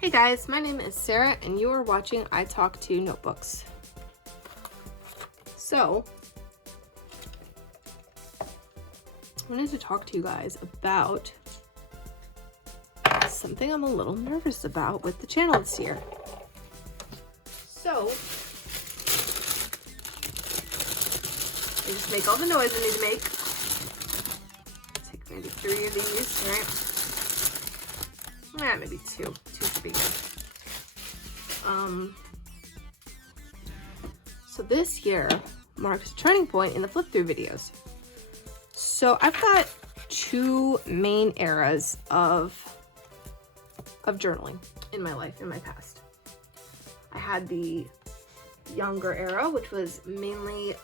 Hey guys, my name is Sarah and you are watching I Talk to Notebooks. So, I wanted to talk to you guys about something I'm a little nervous about with the channel this year. So, I just make all the noise I need to make. Take maybe 3 of these, right? Yeah, maybe 2. 2 should be good. So this year marks a turning point in the flip through videos. So I've got 2 main eras of journaling in my life, in my past. I had the younger era, which was mainly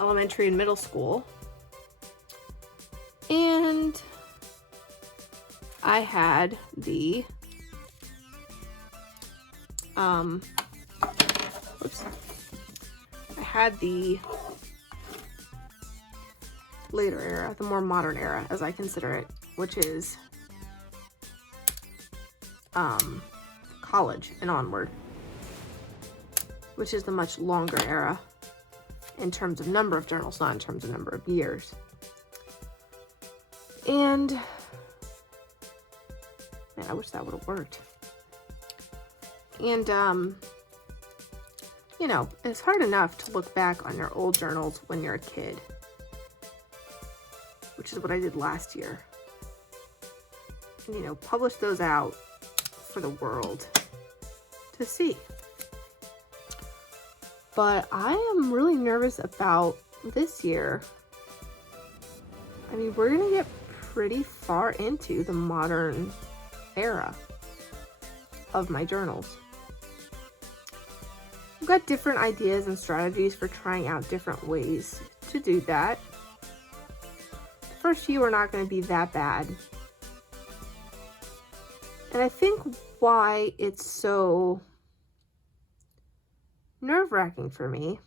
elementary and middle school. And I had the later era, the more modern era as I consider it, which is college and onward, which is the much longer era in terms of number of journals, not in terms of number of years. And man, I wish that would have worked. And you know, it's hard enough to look back on your old journals when you're a kid, which is what I did last year, and you know, publish those out for the world to see. But I am really nervous about this year. I mean, we're gonna get pretty far into the modern era of my journals. I've got different ideas and strategies for trying out different ways to do that. The first few are not going to be that bad. And I think why it's so nerve-wracking for me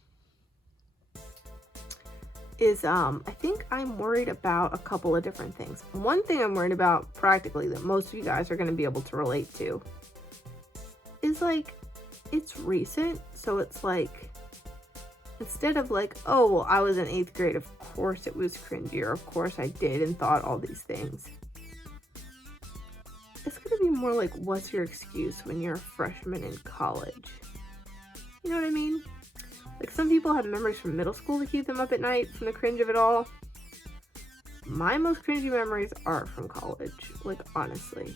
is I think I'm worried about a couple of different things. One thing I'm worried about practically that most of you guys are going to be able to relate to is like, it's recent, so it's like, instead of like, oh, well, I was in 8th grade, of course it was cringy, or of course I did and thought all these things. It's gonna be more like, what's your excuse when you're a freshman in college? You know what I mean? Like, some people have memories from middle school to keep them up at night from the cringe of it all. My most cringy memories are from college, like, honestly.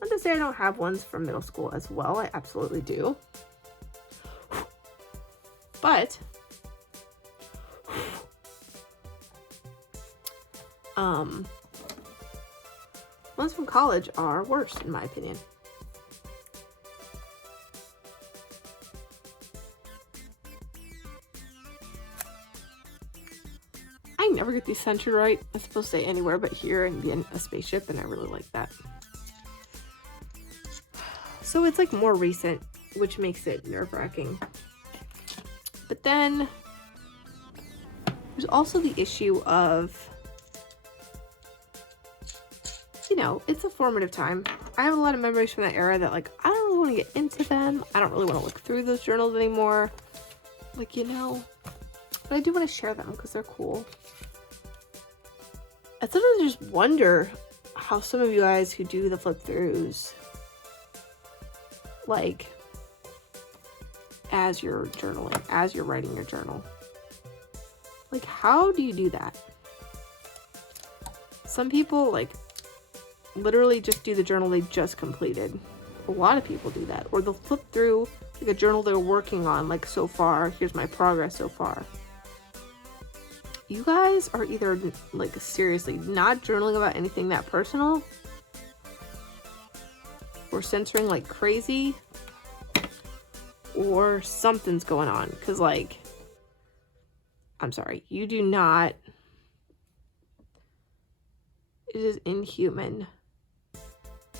Not to say I don't have ones from middle school as well, I absolutely do. But, ones from college are worse, in my opinion. I never get these centered right. I'm supposed to say anywhere but here and be in a spaceship, and I really like that. So it's like more recent, which makes it nerve-wracking. But then there's also the issue of, you know, it's a formative time. I have a lot of memories from that era that, like, I don't really want to get into them. I don't really want to look through those journals anymore. Like, you know, but I do want to share them because they're cool. I sometimes just wonder how some of you guys who do the flip throughs, like, as you're journaling, as you're writing your journal, like, how do you do that? Some people, like, literally just do the journal they just completed. A lot of people do that. Or they'll flip through, like, a journal they're working on, like, so far, here's my progress so far. You guys are either, like, seriously not journaling about anything that personal, or censoring like crazy, or something's going on. Because, like, I'm sorry, you do not, it is inhuman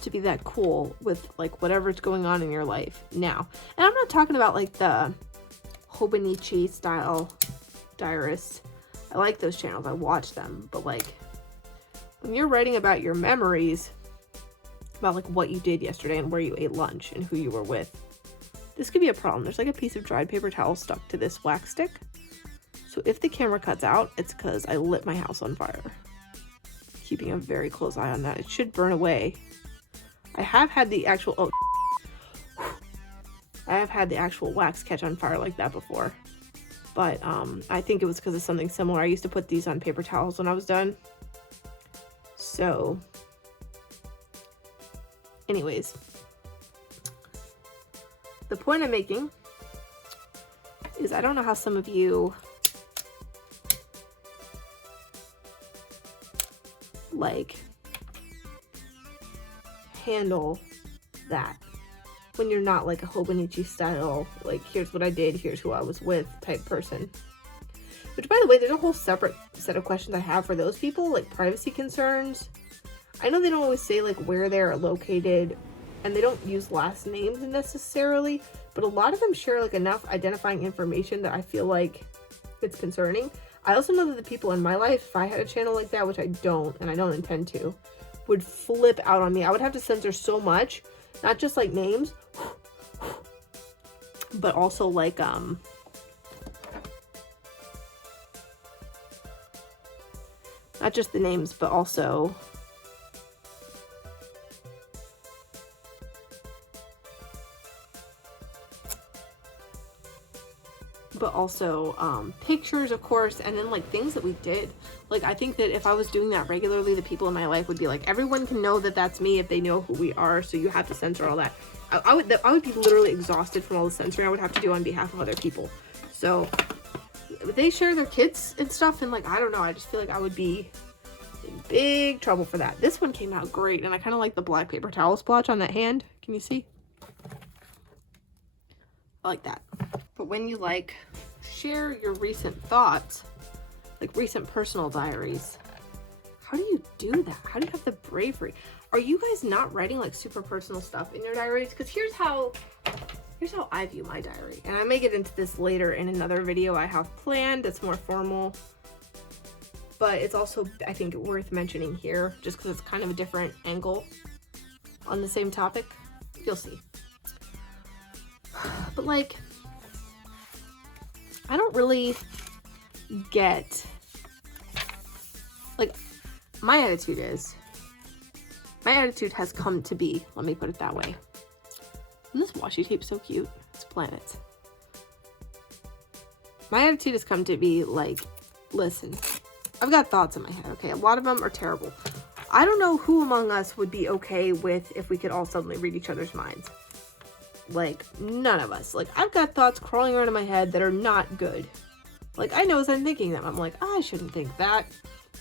to be that cool with, like, whatever's going on in your life now. And I'm not talking about, like, the Hobonichi style diarists. I like those channels, I watch them, but, like, when you're writing about your memories, about like what you did yesterday and where you ate lunch and who you were with. This could be a problem. There's like a piece of dried paper towel stuck to this wax stick. So if the camera cuts out, it's because I lit my house on fire. Keeping a very close eye on that. It should burn away. I have had the actual, I have had the actual wax catch on fire like that before. But I think it was because of something similar. I used to put these on paper towels when I was done. So, anyways. The point I'm making is I don't know how some of you like handle that when you're not like a Hobonichi style, like here's what I did, here's who I was with type person. Which, by the way, there's a whole separate set of questions I have for those people, like privacy concerns. I know they don't always say like where they're located, and they don't use last names necessarily, but a lot of them share like enough identifying information that I feel like it's concerning. I also know that the people in my life, if I had a channel like that, which I don't, and I don't intend to, would flip out on me. I would have to censor so much, not just like names, but also like, not just the names, but also pictures, of course, and then like things that we did. Like, I think that if I was doing that regularly, the people in my life would be like, everyone can know that that's me if they know who we are, so you have to censor all that. I would be literally exhausted from all the censoring I would have to do on behalf of other people. So they share their kids and stuff, and like, I don't know, I just feel like I would be in big trouble for that. This one came out great, and I kind of like the black paper towel splotch on that hand. Can you see? I like that. But when you like share your recent thoughts, like recent personal diaries, how do you do that? How do you have the bravery? Are you guys not writing like super personal stuff in your diaries? Because here's how I view my diary, and I may get into this later in another video I have planned that's more formal, but it's also, I think, worth mentioning here just because it's kind of a different angle on the same topic. You'll see. But like, I don't really get, like, my attitude has come to be, let me put it that way. And this washi tape's so cute. It's planets. My attitude has come to be like, listen, I've got thoughts in my head, okay? A lot of them are terrible. I don't know who among us would be okay with if we could all suddenly read each other's minds. Like, none of us. Like, I've got thoughts crawling around in my head that are not good. Like, I know as I'm thinking them, I'm like, I shouldn't think that.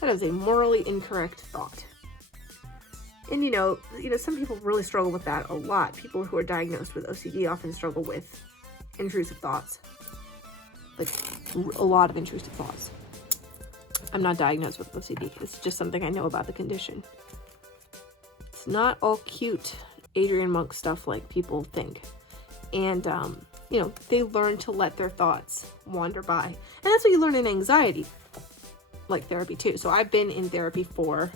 That is a morally incorrect thought. And you know, some people really struggle with that a lot. People who are diagnosed with OCD often struggle with intrusive thoughts. Like, a lot of intrusive thoughts. I'm not diagnosed with OCD. It's just something I know about the condition. It's not all cute Adrian Monk stuff like people think. And, you know, they learn to let their thoughts wander by. And that's what you learn in anxiety, like therapy too. So I've been in therapy for,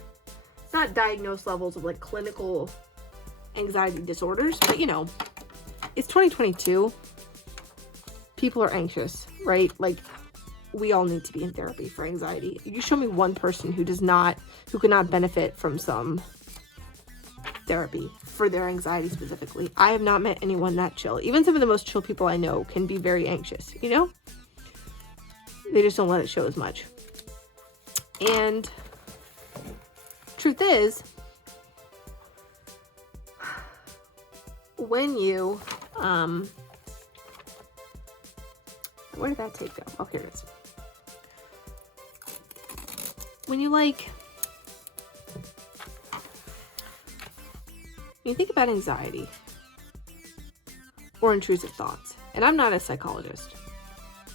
not diagnosed levels of like clinical anxiety disorders, but you know, it's 2022. People are anxious, right? Like, we all need to be in therapy for anxiety. You show me one person who could not benefit from some therapy for their anxiety specifically. I have not met anyone that chill. Even some of the most chill people I know can be very anxious, you know? They just don't let it show as much. And truth is, when you, where did that tape go? Oh, here it is. When you think about anxiety or intrusive thoughts, and I'm not a psychologist.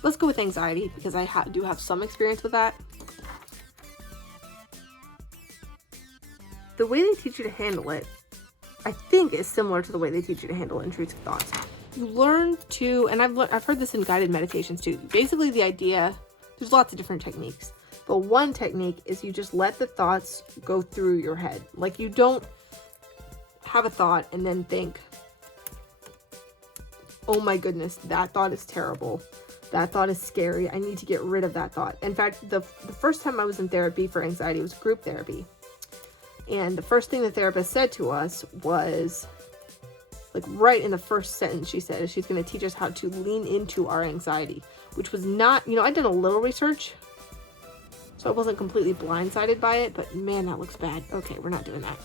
Let's go with anxiety because I do have some experience with that. The way they teach you to handle it, I think, is similar to the way they teach you to handle intrusive thoughts. You learn to, and I've heard this in guided meditations too. Basically, the idea, there's lots of different techniques, but one technique is you just let the thoughts go through your head. Like, you don't, have a thought and then think, oh my goodness, that thought is terrible. That thought is scary. I need to get rid of that thought. In fact, the first time I was in therapy for anxiety was group therapy. And the first thing the therapist said to us was, like right in the first sentence, she said, she's going to teach us how to lean into our anxiety, which was not, I'd done a little research, so I wasn't completely blindsided by it, but man, that looks bad. Okay, we're not doing that.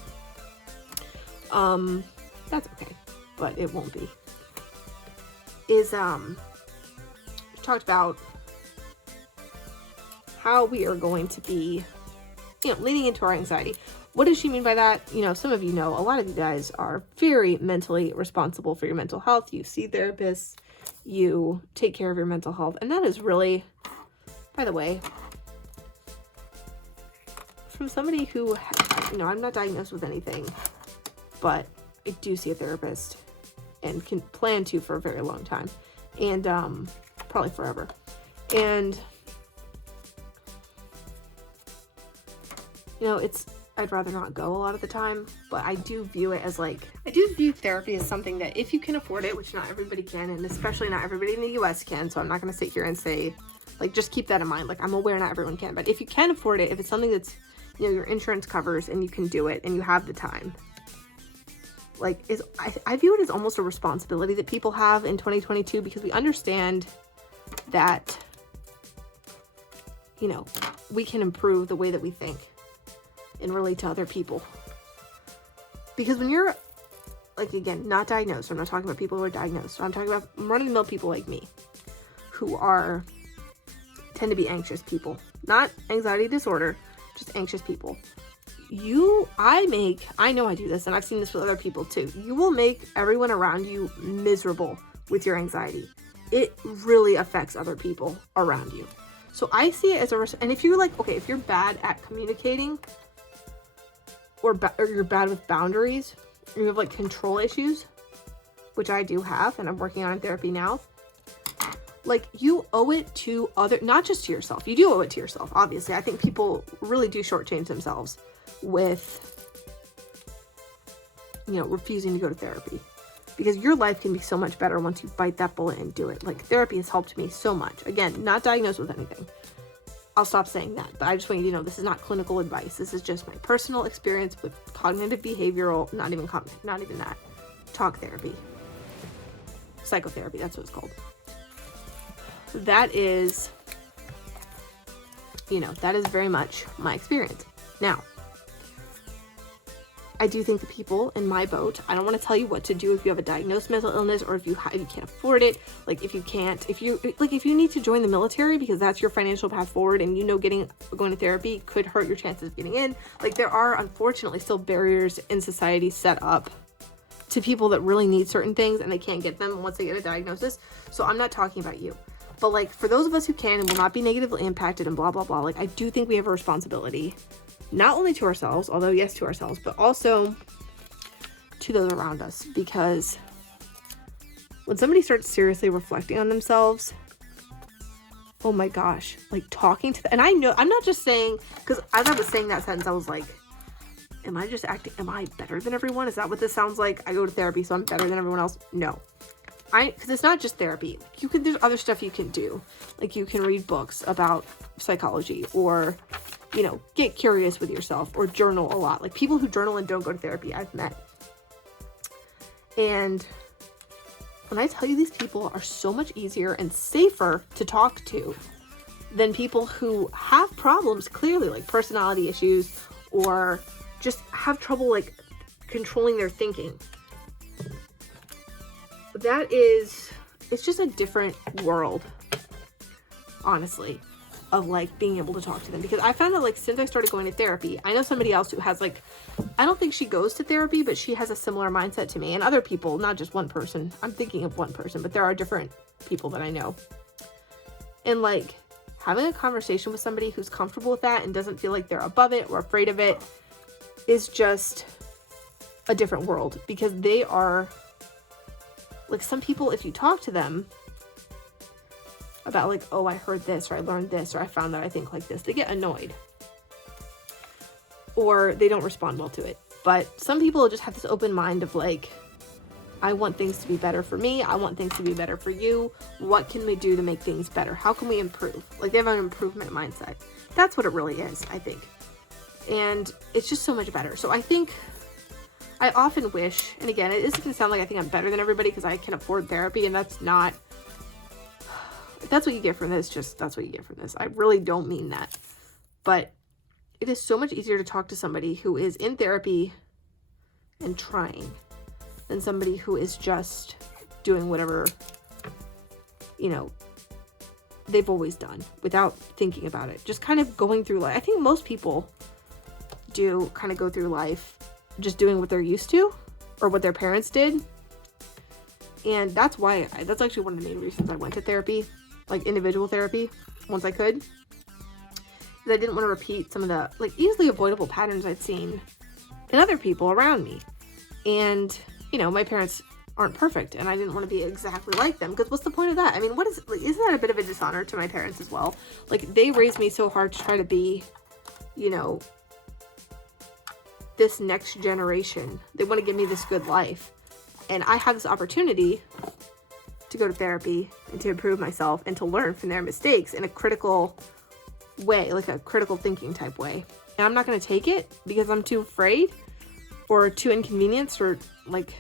That's okay, but it won't be. We talked about how we are going to be, leaning into our anxiety. What does she mean by that? Some of you know, a lot of you guys are very mentally responsible for your mental health. You see therapists, you take care of your mental health. And that is really, by the way, from somebody who, I'm not diagnosed with anything, but I do see a therapist and can plan to for a very long time. And probably forever. And, I'd rather not go a lot of the time, but I do view it as I do view therapy as something that if you can afford it, which not everybody can, and especially not everybody in the US can, so I'm not going to sit here and say, just keep that in mind. I'm aware not everyone can, but if you can afford it, if it's something that's, your insurance covers and you can do it and you have the time, I view it as almost a responsibility that people have in 2022, because we understand that, we can improve the way that we think and relate to other people. Because when you're, again, not diagnosed, I'm not talking about people who are diagnosed, so I'm talking about run-of-the-mill people like me, who tend to be anxious people. Not anxiety disorder, just anxious people. I know I do this, and I've seen this with other people too. You will make everyone around you miserable with your anxiety. It really affects other people around you. So I see it as and if you're if you're bad at communicating, or you're bad with boundaries, or you have control issues, which I do have, and I'm working on in therapy now, you owe it to not just to yourself. You do owe it to yourself, obviously. I think people really do shortchange themselves with, refusing to go to therapy, because your life can be so much better once you bite that bullet and do it. Therapy has helped me so much. Again, not diagnosed with anything. I'll stop saying that, but I just want you to know this is not clinical advice. This is just my personal experience with cognitive behavioral, not even that, talk therapy, psychotherapy, that's what it's called. That is, that is very much my experience. Now, I do think the people in my boat, I don't want to tell you what to do if you have a diagnosed mental illness, or if you can't afford it. If you need to join the military because that's your financial path forward, and going to therapy could hurt your chances of getting in. There are unfortunately still barriers in society set up to people that really need certain things, and they can't get them once they get a diagnosis. So I'm not talking about you. But for those of us who can and will not be negatively impacted and blah, blah, blah, I do think we have a responsibility, not only to ourselves, although yes, to ourselves, but also to those around us. Because when somebody starts seriously reflecting on themselves, oh my gosh, talking to them. And I know, I'm not just saying, because as I was saying that sentence, I was am I better than everyone? Is that what this sounds like? I go to therapy, so I'm better than everyone else? No. Because it's not just therapy. There's other stuff you can do. You can read books about psychology, or, get curious with yourself, or journal a lot. People who journal and don't go to therapy, I've met. And when I tell you, these people are so much easier and safer to talk to than people who have problems, clearly, personality issues, or just have trouble, controlling their thinking. It's just a different world, honestly, of being able to talk to them. Because I found that since I started going to therapy, I know somebody else who has I don't think she goes to therapy, but she has a similar mindset to me, and other people, not just one person. I'm thinking of one person, but there are different people that I know. And having a conversation with somebody who's comfortable with that and doesn't feel like they're above it or afraid of it is just a different world, because they are some people, if you talk to them about oh, I heard this, or I learned this, or I found that I think like this, they get annoyed, or they don't respond well to it. But some people just have this open mind of like, I want things to be better for me. I want things to be better for you. What can we do to make things better? How can we improve? Like, they have an improvement mindset. That's what it really is, I think. And it's just so much better. So I think, I often wish, and again, it isn't going to sound like I think I'm better than everybody because I can afford therapy, and that's not, if that's what you get from this, just that's what you get from this. I really don't mean that. But it is so much easier to talk to somebody who is in therapy and trying than somebody who is just doing whatever, you know, they've always done without thinking about it. Just kind of going through life. I think most people do kind of go through life just doing what they're used to or what their parents did. And that's why, that's actually one of the main reasons I went to therapy, like individual therapy, once I could. Because I didn't want to repeat some of the like easily avoidable patterns I'd seen in other people around me. And, you know, my parents aren't perfect and I didn't want to be exactly like them, because what's the point of that? I mean, what is, like, isn't that a bit of a dishonor to my parents as well? Like, they raised me so hard to try to be, you know, this next generation. They want to give me this good life. And I have this opportunity to go to therapy and to improve myself and to learn from their mistakes in a critical way, like a critical thinking type way. And I'm not going to take it because I'm too afraid or too inconvenienced, or like,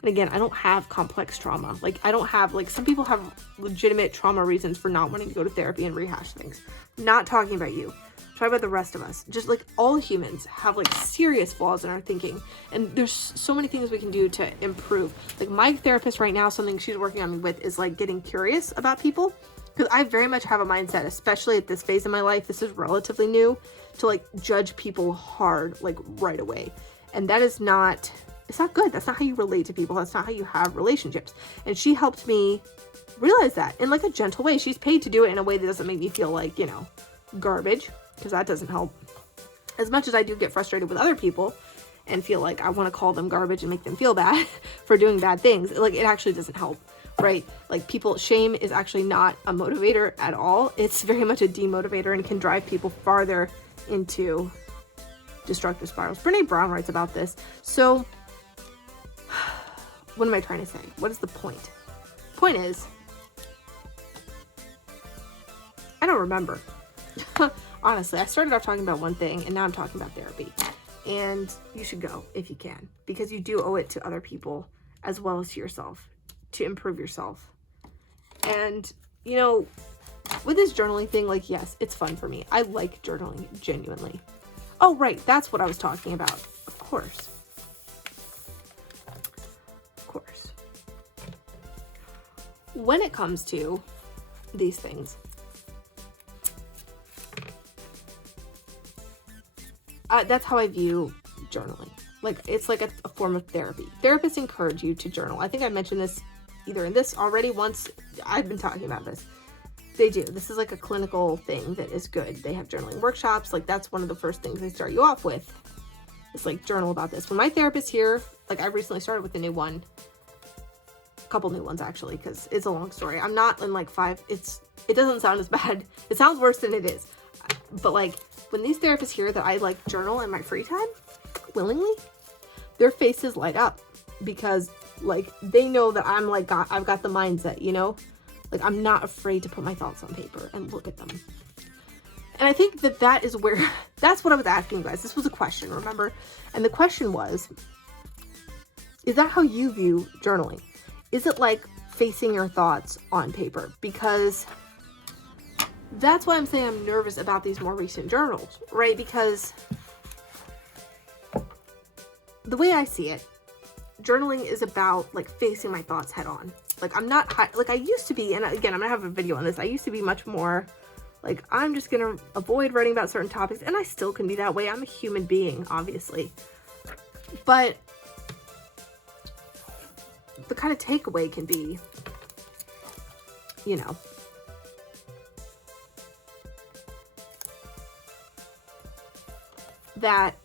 and again, I don't have complex trauma. Like, I don't have, like, some people have legitimate trauma reasons for not wanting to go to therapy and rehash things. Not talking about you. Talking about the rest of us. Just like all humans have like serious flaws in our thinking. And there's so many things we can do to improve. Like, my therapist right now, something she's working on me with is like getting curious about people. Because I very much have a mindset, especially at this phase of my life, this is relatively new, to like judge people hard, like right away. And that is not, it's not good. That's not how you relate to people. That's not how you have relationships. And she helped me realize that in like a gentle way. She's paid to do it in a way that doesn't make me feel like, you know, garbage, because that doesn't help. As much as I do get frustrated with other people and feel like I want to call them garbage and make them feel bad for doing bad things, like, it actually doesn't help, right? Like, people, shame is actually not a motivator at all. It's very much a demotivator and can drive people farther into destructive spirals. Brene Brown writes about this. So what am I trying to say? What is the point? Point is, I don't remember. Honestly, I started off talking about one thing and now I'm talking about therapy. And you should go if you can, because you do owe it to other people as well as to yourself to improve yourself. And, you know, with this journaling thing, like, yes, it's fun for me. I like journaling, genuinely. Oh, right, that's what I was talking about. Of course. Of course. When it comes to these things, that's how I view journaling. Like, it's like a form of therapy. Therapists encourage you to journal. I think I mentioned this either in this already once. I've been talking about this. They do. This is like a clinical thing that is good. They have journaling workshops. Like, that's one of the first things they start you off with. It's like, journal about this. When my therapist here, like, I recently started with a new one. A couple new ones, actually, because it's a long story. I'm not in like 5. It doesn't sound as bad. It sounds worse than it is. But like, when these therapists hear that I like journal in my free time, willingly, their faces light up, because like, they know that I'm like, I've got the mindset, you know? Like, I'm not afraid to put my thoughts on paper and look at them. And I think that that is where, that's what I was asking you guys. This was a question, remember? And the question was, is that how you view journaling? Is it like facing your thoughts on paper? Because that's why I'm saying I'm nervous about these more recent journals, right? Because the way I see it, journaling is about like facing my thoughts head on. Like, I'm not like I used to be, and again, I'm gonna have a video on this. I used to be much more like, I'm just gonna avoid writing about certain topics, and I still can be that way. I'm a human being, obviously. But the kind of takeaway can be, you know, that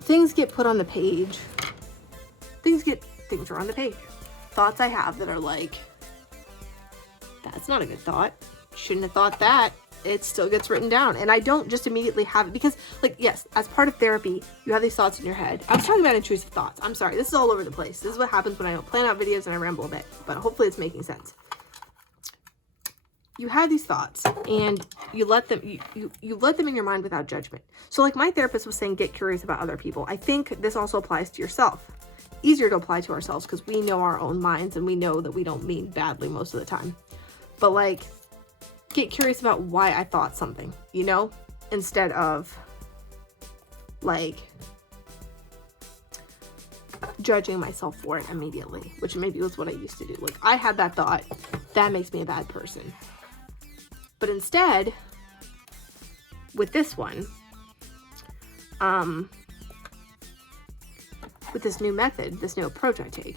things get put on the page. Things are on the page. Thoughts I have that are like, that's not a good thought. Shouldn't have thought that. it still gets written down. And I don't just immediately have it because, like, yes, as part of therapy, you have these thoughts in your head. I was talking about intrusive thoughts. I'm sorry. This is all over the place. This is what happens when I don't plan out videos and I ramble a bit, but hopefully it's making sense. You have these thoughts and you let them, you let them in your mind without judgment. So like my therapist was saying, get curious about other people. I think this also applies to yourself. Easier to apply to ourselves because we know our own minds and we know that we don't mean badly most of the time. But like, get curious about why I thought something, you know, instead of like judging myself for it immediately, which maybe was what I used to do. Like I had that thought, that makes me a bad person. But instead, with this one, with this new method, this new approach I take,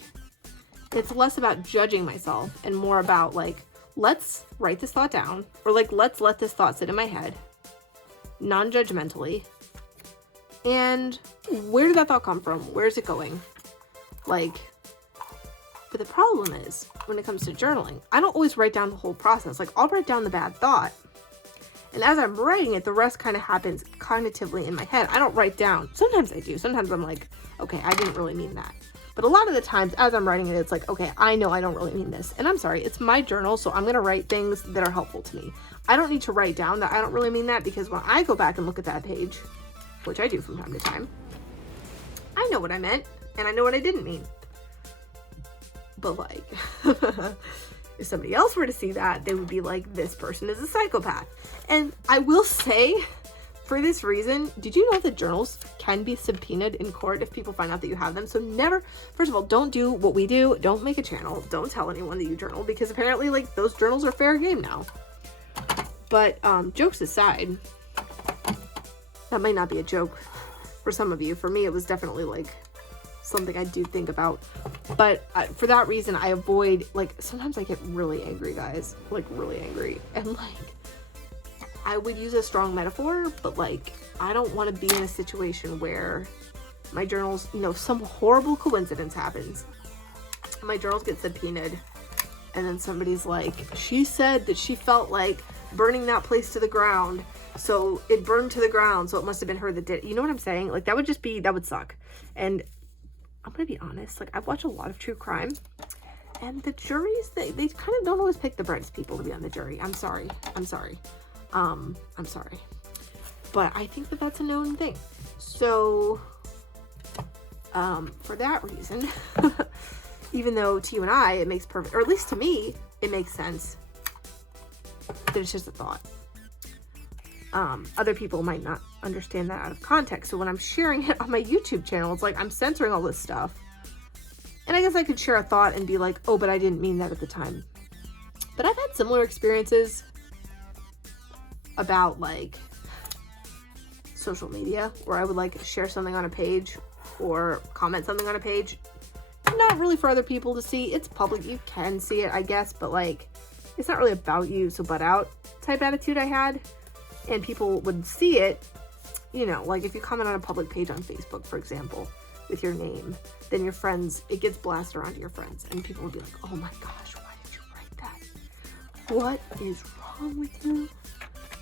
it's less about judging myself and more about like, let's write this thought down, or like, let's let this thought sit in my head, non-judgmentally. And where did that thought come from? Where's it going? Like, but the problem is when it comes to journaling, I don't always write down the whole process. Like I'll write down the bad thought. And as I'm writing it, the rest kind of happens cognitively in my head. I don't write down. Sometimes I do. Sometimes I'm like, okay, I didn't really mean that. But a lot of the times as I'm writing it, it's like, okay, I know I don't really mean this. And I'm sorry, it's my journal, so I'm going to write things that are helpful to me. I don't need to write down that I don't really mean that, because when I go back and look at that page, which I do from time to time, I know what I meant and I know what I didn't mean. But like, if somebody else were to see that, they would be like, this person is a psychopath. And I will say, for this reason, did you know that journals can be subpoenaed in court if people find out that you have them? So never, first of all, don't do what we do. Don't make a channel. Don't tell anyone that you journal, because apparently like those journals are fair game now. But jokes aside, that might not be a joke for some of you. For me, it was definitely like something I do think about. But for that reason, I avoid, like, sometimes I get really angry, guys, like really angry. And like, I would use a strong metaphor, but like, I don't want to be in a situation where my journals, you know, some horrible coincidence happens, my journals get subpoenaed, and then somebody's like, she said that she felt like burning that place to the ground, so it burned to the ground, so it must have been her that did it. You know what I'm saying? Like, that would just be, that would suck. And I'm gonna be honest, like, I've watched a lot of true crime, and the juries, they kind of don't always pick the brightest people to be on the jury. I'm sorry. But I think that that's a known thing. So, for that reason, even though to you and I, it makes perfect, or at least to me, it makes sense, that it's just a thought. Other people might not understand that out of context. So when I'm sharing it on my YouTube channel, it's like I'm censoring all this stuff. And I guess I could share a thought and be like, oh, but I didn't mean that at the time. But I've had similar experiences about like social media, where I would like share something on a page or comment something on a page, not really for other people to see. It's public, you can see it, I guess, but like, it's not really about you, so butt out type attitude I had. And people would see it, you know, like if you comment on a public page on Facebook, for example, with your name, then your friends, it gets blasted around to your friends, and people would be like, oh my gosh, why did you write that? What is wrong with you?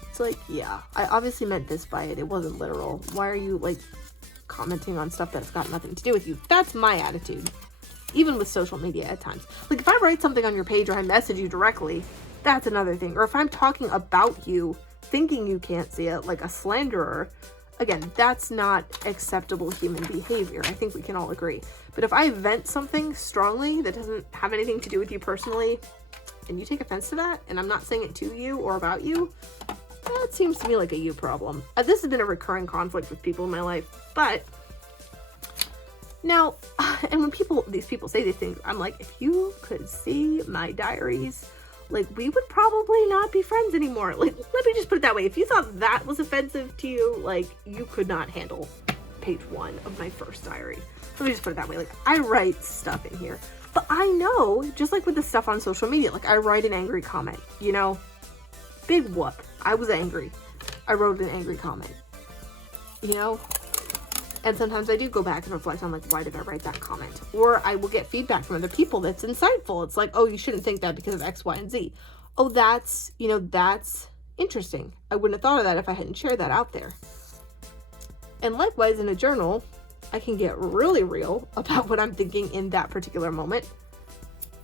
It's like, yeah, I obviously meant this by it. It wasn't literal. Why are you like commenting on stuff that's got nothing to do with you? That's my attitude, even with social media at times. Like if I write something on your page or I message you directly, that's another thing. Or if I'm talking about you, thinking you can't see it, like a slanderer, again, that's not acceptable human behavior. I think we can all agree. But if I vent something strongly that doesn't have anything to do with you personally, and you take offense to that, and I'm not saying it to you or about you, that seems to me like a you problem. This has been a recurring conflict with people in my life. But now, and when these people say these things, I'm like, if you could see my diaries, like, we would probably not be friends anymore. Like, let me just put it that way. If you thought that was offensive to you, like, you could not handle page 1 of my first diary. Let me just put it that way. Like, I write stuff in here. But I know, just like with the stuff on social media, like, I write an angry comment, you know? Big whoop. I was angry. I wrote an angry comment, you know? And sometimes I do go back and reflect on, like, why did I write that comment? Or I will get feedback from other people that's insightful. It's like, oh, you shouldn't think that because of X, Y, and Z. Oh, that's, you know, that's Interesting. I wouldn't have thought of that if I hadn't shared that out there. And likewise, in a journal, I can get really real about what I'm thinking in that particular moment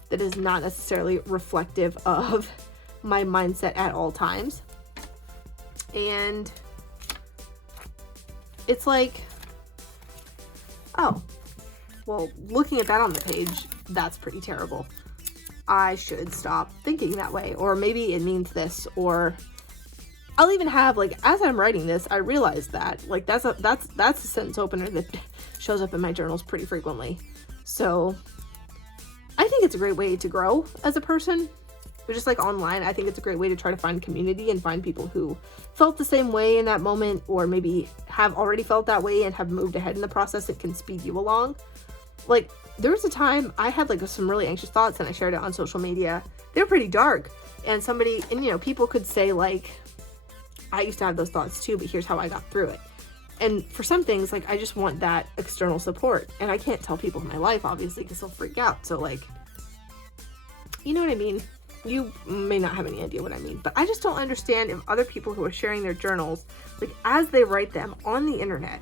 that is not necessarily reflective of my mindset at all times. And it's like, oh, well, looking at that on the page, that's pretty terrible. I should stop thinking that way. Or maybe it means this, or I'll even have, like, as I'm writing this, I realize that, like, that's a sentence opener that shows up in my journals pretty frequently. So I think it's a great way to grow as a person. But just like online, I think it's a great way to try to find community and find people who felt the same way in that moment, or maybe have already felt that way and have moved ahead in the process that can speed you along. Like, there was a time I had like some really anxious thoughts and I shared it on social media. They were pretty dark, and people could say like, I used to have those thoughts too, but here's how I got through it. And for some things, like, I just want that external support, and I can't tell people in my life, obviously, because they'll freak out. So, like, you know what I mean? You may not have any idea what I mean, but I just don't understand if other people who are sharing their journals, like, as they write them on the internet,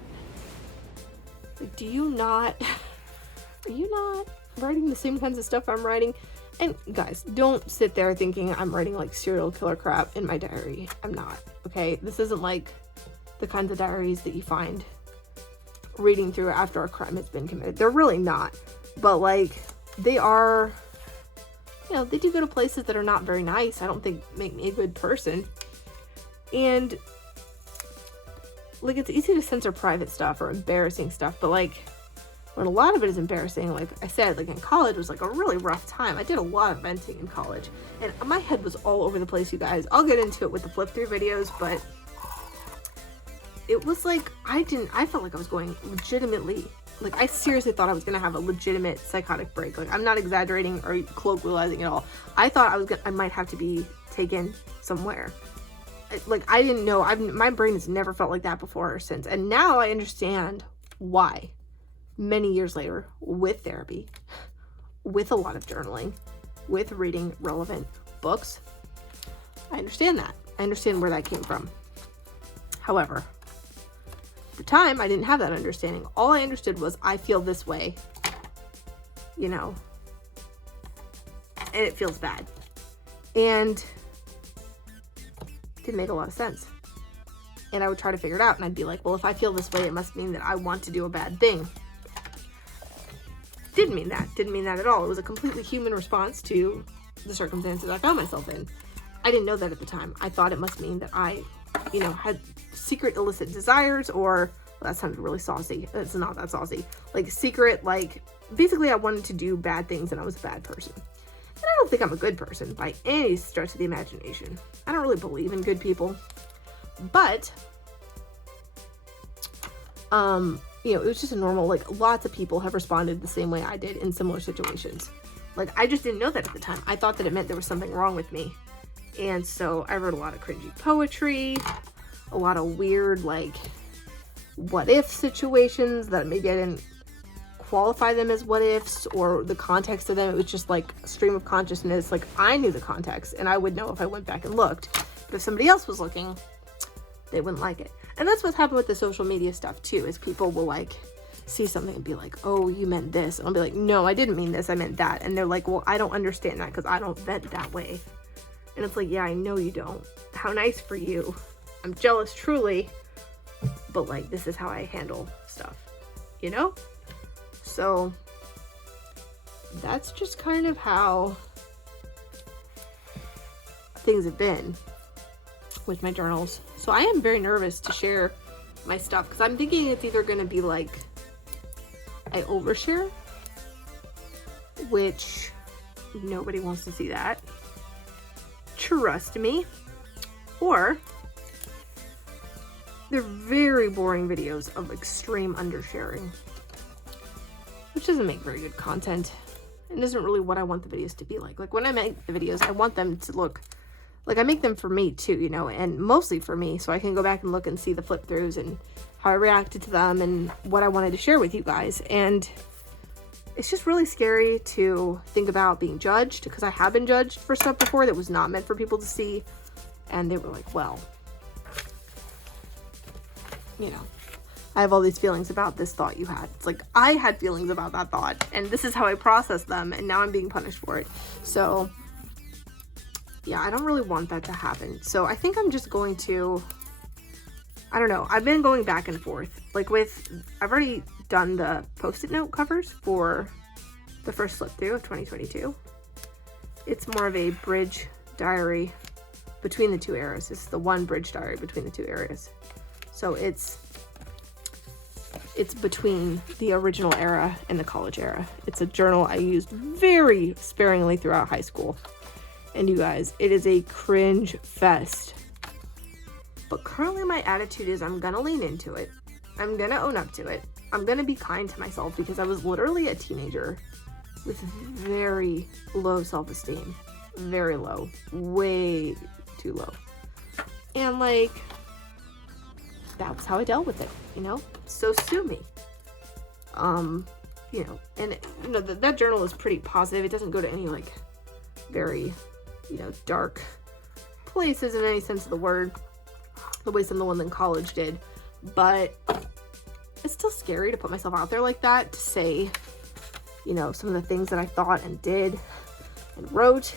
like, are you not writing the same kinds of stuff I'm writing? And guys, don't sit there thinking I'm writing like serial killer crap in my diary. I'm not, okay? This isn't like the kinds of diaries that you find reading through after a crime has been committed. They're really not. But like, they are, they do go to places that are not very nice. I don't think make me a good person. And like, it's easy to censor private stuff or embarrassing stuff, but like, when a lot of it is embarrassing, like I said, like in college was like a really rough time. I did a lot of venting in college, and my head was all over the place, you guys. I'll get into it with the flip through videos, but it was like, I felt like I was going legitimately, like I seriously thought I was gonna have a legitimate psychotic break. Like, I'm not exaggerating or colloquializing at all. I thought I might have to be taken somewhere. Like, I didn't know, my brain has never felt like that before or since. And now I understand why. Many years later, with therapy, with a lot of journaling, with reading relevant books, I understand that. I understand where that came from. However, at the time, I didn't have that understanding. All I understood was, I feel this way, and it feels bad. And it didn't make a lot of sense. And I would try to figure it out, and I'd be like, well, if I feel this way, it must mean that I want to do a bad thing. Didn't mean that at all. It was a completely human response to the circumstances I found myself in. I didn't know that at the time. I thought it must mean that I, had secret illicit desires, or, well, that sounded really saucy. It's not that saucy. Like, secret, like, basically I wanted to do bad things and I was a bad person. And I don't think I'm a good person by any stretch of the imagination. I don't really believe in good people. But, it was just a normal, like, lots of people have responded the same way I did in similar situations. Like, I just didn't know that at the time. I thought that it meant there was something wrong with me. And so I wrote a lot of cringy poetry, a lot of weird, like, what if situations that maybe I didn't qualify them as what ifs, or the context of them. It was just like a stream of consciousness. Like, I knew the context and I would know if I went back and looked. But if somebody else was looking, they wouldn't like it. And that's what's happened with the social media stuff too, is people will like see something and be like, oh, you meant this. And I'll be like, no, I didn't mean this, I meant that. And they're like, well, I don't understand that because I don't vent that way. And it's like, yeah, I know you don't. How nice for you. I'm jealous, truly. But like, this is how I handle stuff, So that's just kind of how things have been with my journals. So I am very nervous to share my stuff because I'm thinking it's either going to be like I overshare, which nobody wants to see that, trust me, or they're very boring videos of extreme undersharing, which doesn't make very good content and isn't really what I want the videos to be like. Like, when I make the videos, I want them to look like I make them for me too, and mostly for me, so I can go back and look and see the flip throughs and how I reacted to them and what I wanted to share with you guys. And it's just really scary to think about being judged, because I have been judged for stuff before that was not meant for people to see. And they were like, well, you know, I have all these feelings about this thought you had. It's like, I had feelings about that thought, and this is how I processed them, and now I'm being punished for it. So yeah, I don't really want that to happen. So I think I'm just going to, I don't know, I've been going back and forth. Like I've already done the Post-it note covers for the first flip through of 2022. It's more of a bridge diary between the two eras. It's the one bridge diary between the two eras. So it's between the original era and the college era. It's a journal I used very sparingly throughout high school. And you guys, it is a cringe fest. But currently my attitude is I'm gonna lean into it. I'm gonna own up to it. I'm gonna be kind to myself because I was literally a teenager with very low self-esteem. Very low. Way too low. And like, that's how I dealt with it, you know? So sue me. You know, and you know, that journal is pretty positive. It doesn't go to any like very, you know, dark places in any sense of the word, the way some of the ones in college did. But it's still scary to put myself out there like that, to say, you know, some of the things that I thought and did and wrote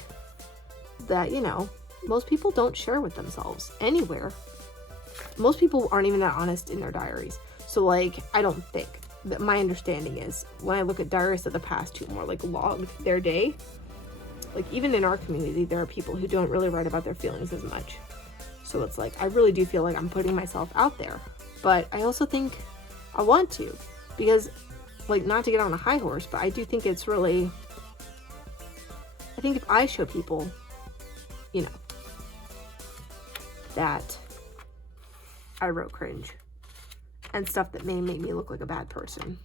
that, you know, most people don't share with themselves anywhere. Most people aren't even that honest in their diaries. So like, I don't think that, my understanding is when I look at diarists of the past who more like logged their day, like even in our community, there are people who don't really write about their feelings as much. So it's like, I really do feel like I'm putting myself out there, but I also think I want to, because like, not to get on a high horse, but I do think it's really, I think if I show people, you know, that I wrote cringe and stuff that may make me look like a bad person,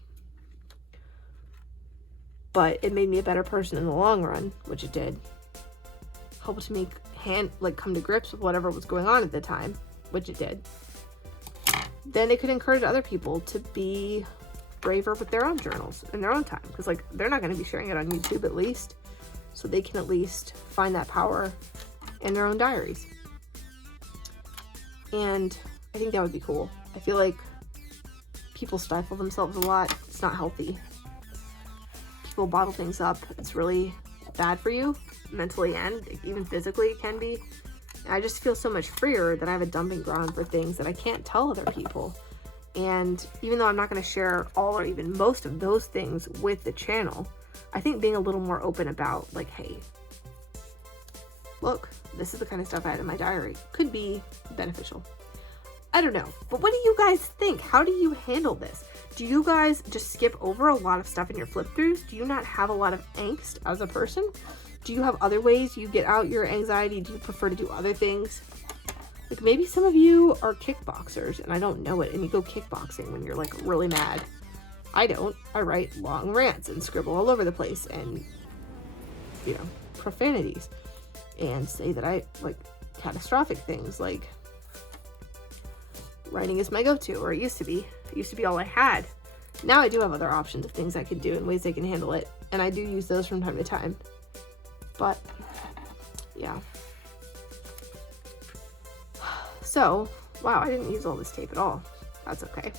but it made me a better person in the long run, which it did. Helped me come to grips with whatever was going on at the time, which it did. Then it could encourage other people to be braver with their own journals in their own time, because like, they're not going to be sharing it on YouTube at least, so they can at least find that power in their own diaries. And I think that would be cool. I feel like people stifle themselves a lot. It's not healthy. People bottle things up. It's really bad for you mentally and even physically it can be. And I just feel so much freer that I have a dumping ground for things that I can't tell other people. And even though I'm not going to share all or even most of those things with the channel, I think being a little more open about like, hey, look, this is the kind of stuff I had in my diary, could be beneficial. I don't know, but what do you guys think? How do you handle this? Do you guys just skip over a lot of stuff in your flip throughs? Do you not have a lot of angst as a person? Do you have other ways you get out your anxiety? Do you prefer to do other things? Like maybe some of you are kickboxers and I don't know it, and you go kickboxing when you're like really mad. I don't. I write long rants and scribble all over the place and, you know, profanities, and say that I like catastrophic things. Like, writing is my go-to, or it used to be. It used to be all I had. Now I do have other options of things I could do and ways I can handle it, and I do use those from time to time. But yeah. So, wow, I didn't use all this tape at all. That's okay.